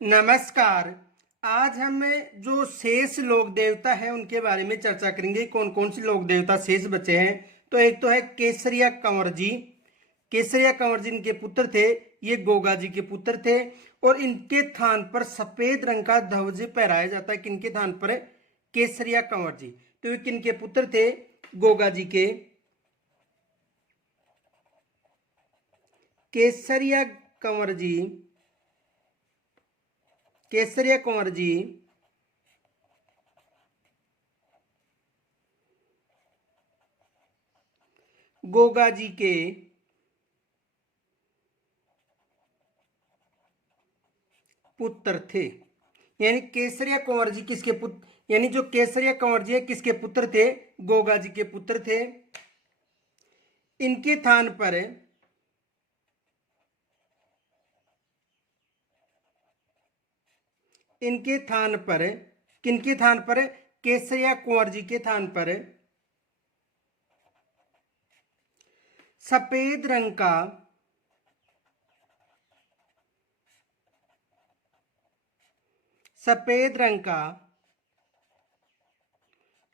नमस्कार। आज हम जो शेष लोक देवता हैं उनके बारे में चर्चा करेंगे। कौन कौन से लोक देवता शेष बचे हैं। तो एक तो है केसरिया कंवर जी। केसरिया कंवर जी इनके पुत्र थे। ये गोगा जी के पुत्र थे और इनके थान पर सफेद रंग का ध्वज फहराया जाता है। किनके थान पर? केसरिया कंवर जी। तो ये किनके पुत्र थे? गोगा जी के। केसरिया कंवर जी, केसरिया कंवर जी गोगा जी के पुत्र थे। यानी केसरिया कंवर जी किसके पुत्र, यानी जो केसरिया कंवर जी है किसके पुत्र थे? गोगा जी के पुत्र थे। इनके थान पर इनके थान पर किनके थान पर? केसरिया कंवर जी के थान पर सफेद रंग का सफेद रंग का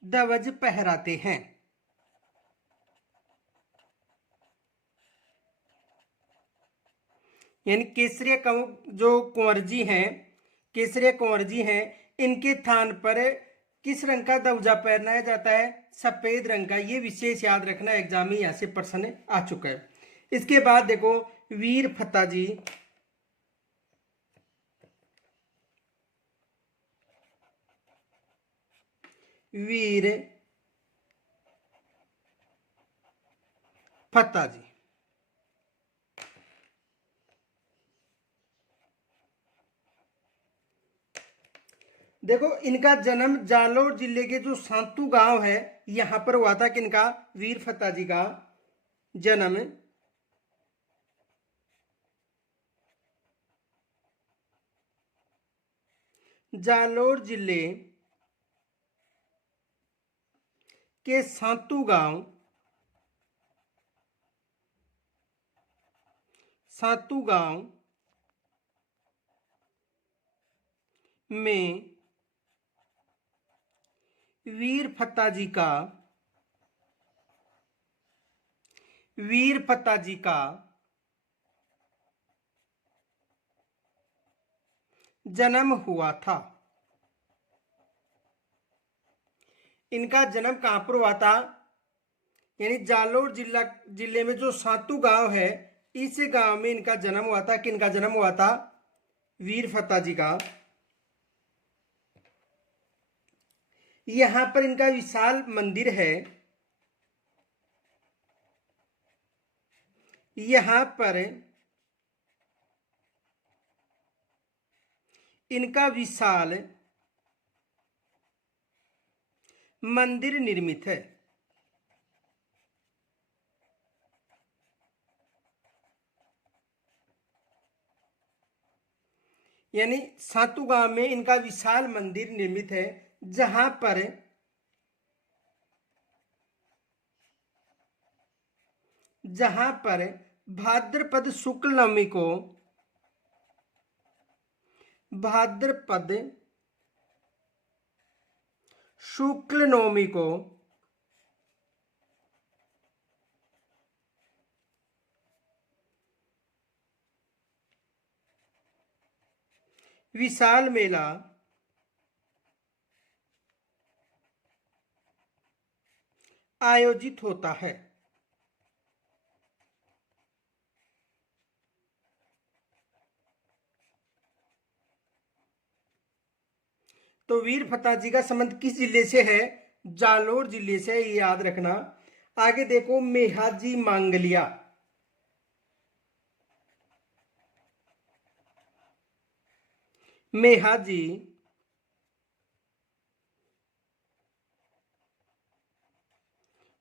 ध्वज फहराते हैं। यानी केसरिया जो कुंवर जी हैं, केसरिया कुंवर जी हैं, इनके थान पर किस रंग का ध्वजा पहनाया जाता है? सफेद रंग का। ये विशेष याद रखना, एग्जाम में यहां से प्रश्न आ चुका है। इसके बाद देखो वीर फत्ता जी। वीर फत्ता जी, देखो इनका जन्म जालोर जिले के जो सांतू गांव है यहां पर हुआ था। किनका? वीर फत्ता जी का जन्म जालोर जिले के सातू गांव में वीर फत्ता जी का जन्म हुआ था। इनका जन्म कहां पर हुआ था? यानी जालोर जिले में जो सातू गांव है इस गांव में इनका जन्म हुआ था। किनका जन्म हुआ था? वीर फत्ता जी का। यहां पर इनका विशाल मंदिर है। यहां पर इनका विशाल मंदिर निर्मित है। यानी सातू गांव में इनका विशाल मंदिर निर्मित है जहां पर भाद्रपद शुक्ल नवमी को विशाल मेला आयोजित होता है। तो वीर फत्ता जी का संबंध किस जिले से है? जालोर जिले से, ये याद रखना। आगे देखो मेहाजी मांगलिया। मेहाजी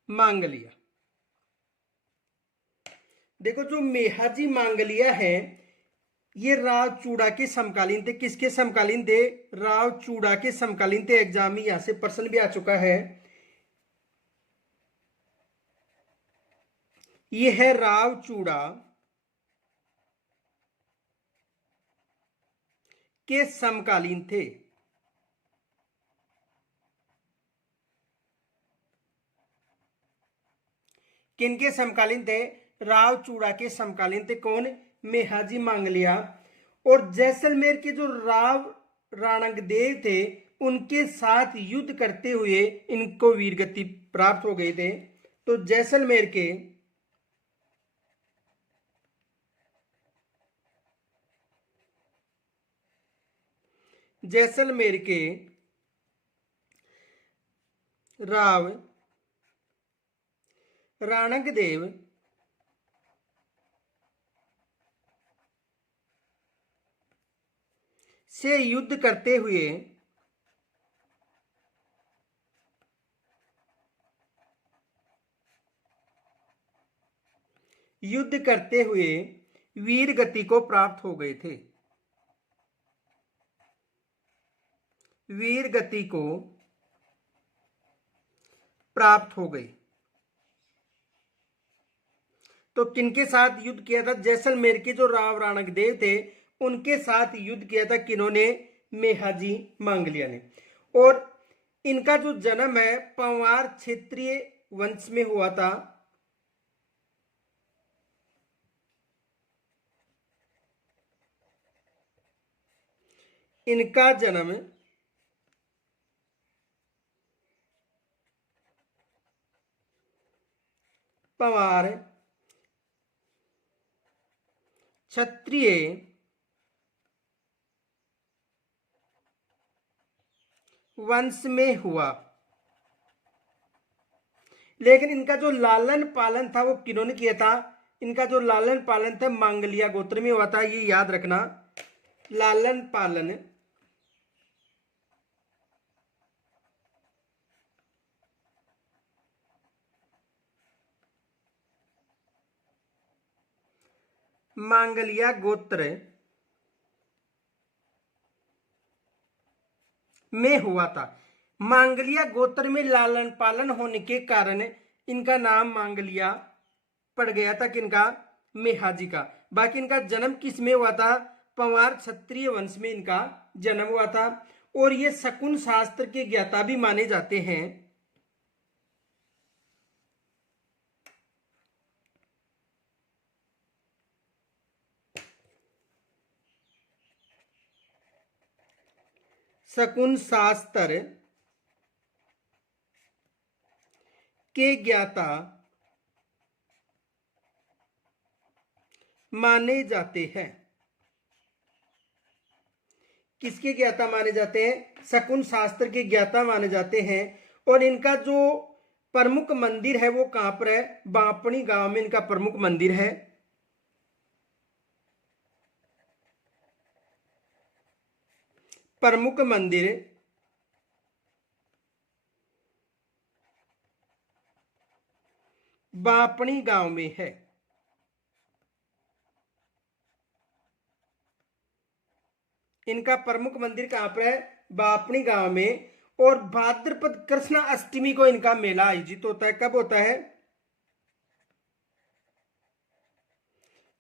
मांगलिया, देखो जो मेहाजी मांगलिया है ये राव चूड़ा के समकालीन थे। किसके समकालीन थे? राव चूड़ा के समकालीन थे। एग्जाम में यहां से प्रश्न भी आ चुका है। ये है राव चूड़ा के समकालीन थे। किनके समकालीन थे? राव चूड़ा के समकालीन थे। कौन? मेहाजी मांगलिया। और जैसलमेर के जो राव राणकदेव थे उनके साथ युद्ध करते हुए इनको वीरगति प्राप्त हो गए थे। तो जैसलमेर के राव राणकदेव से युद्ध करते हुए वीर गति को प्राप्त हो गए थे। वीर गति को प्राप्त हो गई। तो किनके साथ युद्ध किया था? जैसलमेर के जो राव राणकदेव थे उनके साथ युद्ध किया था। किन्होंने? मेहाजी मांगलिया ने। और इनका जो जन्म है पंवार क्षेत्रीय वंश में हुआ था। इनका जन्म पंवार क्षत्रिय वंश में हुआ। लेकिन इनका जो लालन पालन था वो किन्होंने किया था? इनका जो लालन पालन था मांगलिया गोत्र में हुआ था। ये याद रखना, लालन पालन मांगलिया गोत्र में हुआ था। मांगलिया गोत्र में लालन पालन होने के कारण इनका नाम मांगलिया पड़ गया था। किनका? मेहाजी का। बाकी इनका जन्म किस में हुआ था? पंवार क्षत्रिय वंश में इनका जन्म हुआ था। और ये शकुन शास्त्र के ज्ञाता भी माने जाते हैं। शकुन शास्त्र के ज्ञाता माने जाते हैं। किसके ज्ञाता माने जाते हैं? शकुन शास्त्र के ज्ञाता माने जाते हैं। और इनका जो प्रमुख मंदिर है वो कहां पर है? बापणी गांव में इनका प्रमुख मंदिर है। प्रमुख मंदिर बापणी गांव में है। इनका प्रमुख मंदिर कहां पर है? बापणी गांव में। और भाद्रपद कृष्ण अष्टमी को इनका मेला आयोजित होता है। कब होता है?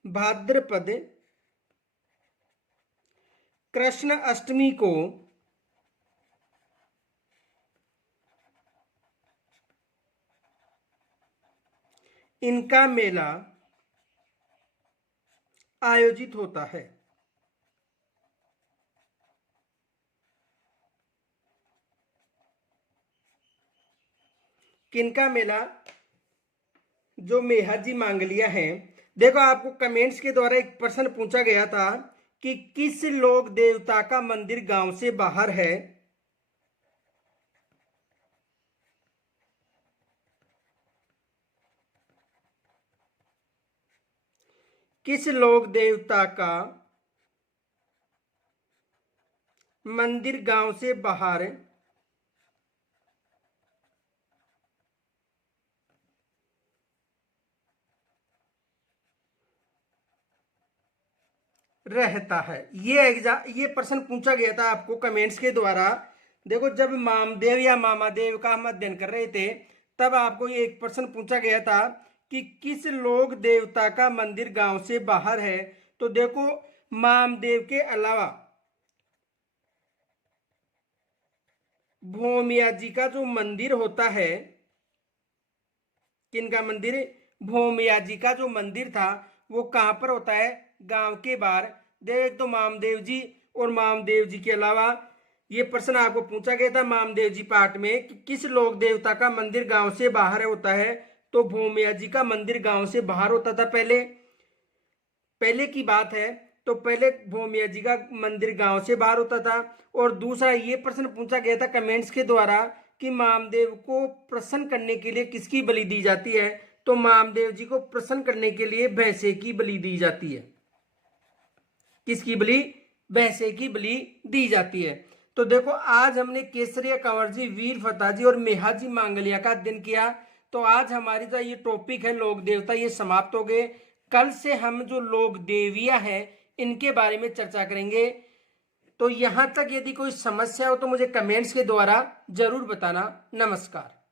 भाद्रपद कृष्ण अष्टमी को इनका मेला आयोजित होता है। किनका मेला? जो मेहाजी मांगलिया है। देखो आपको कमेंट्स के द्वारा एक प्रश्न पूछा गया था कि किस लोक देवता का मंदिर गांव से बाहर है? किस लोक देवता का मंदिर गांव से बाहर रहता है? ये प्रश्न पूछा गया था आपको कमेंट्स के द्वारा। देखो जब मामदेव या मामादेव का हम अध्ययन कर रहे थे तब आपको ये एक प्रश्न पूछा गया था कि किस लोक देवता का मंदिर गांव से बाहर है। तो देखो मामदेव के अलावा भोमिया जी का जो मंदिर होता है, किनका मंदिर, भोमिया जी का जो मंदिर था वो कहाँ पर होता है, गांव के बाहर। देख तो मामदेव जी और मामदेव जी के अलावा ये प्रश्न आपको पूछा गया था मामदेव जी पाठ में कि किस लोक देवता का मंदिर गांव से बाहर होता है, तो भोमिया जी का मंदिर गांव से बाहर होता था पहले, पहले की बात है। तो पहले भोमिया जी का मंदिर गांव से बाहर होता था। और दूसरा ये प्रश्न पूछा गया था कमेंट्स के द्वारा कि मामदेव को प्रसन्न करने के लिए किसकी बलि दी जाती है, तो मामदेव जी को प्रसन्न करने के लिए भैंसे की बलि दी जाती है। किसकी बलि, भैंसे की बलि दी जाती है। तो देखो आज हमने केसरिया कंवर जी, वीर फतेह जी और मेहा जी मांगलिया का अध्ययन किया। तो आज हमारी जो ये टॉपिक है लोक देवता ये समाप्त हो गए। कल से हम जो लोक देवियां हैं इनके बारे में चर्चा करेंगे। तो यहां तक यदि कोई समस्या हो तो मुझे कमेंट्स के द्वारा जरूर बताना। नमस्कार।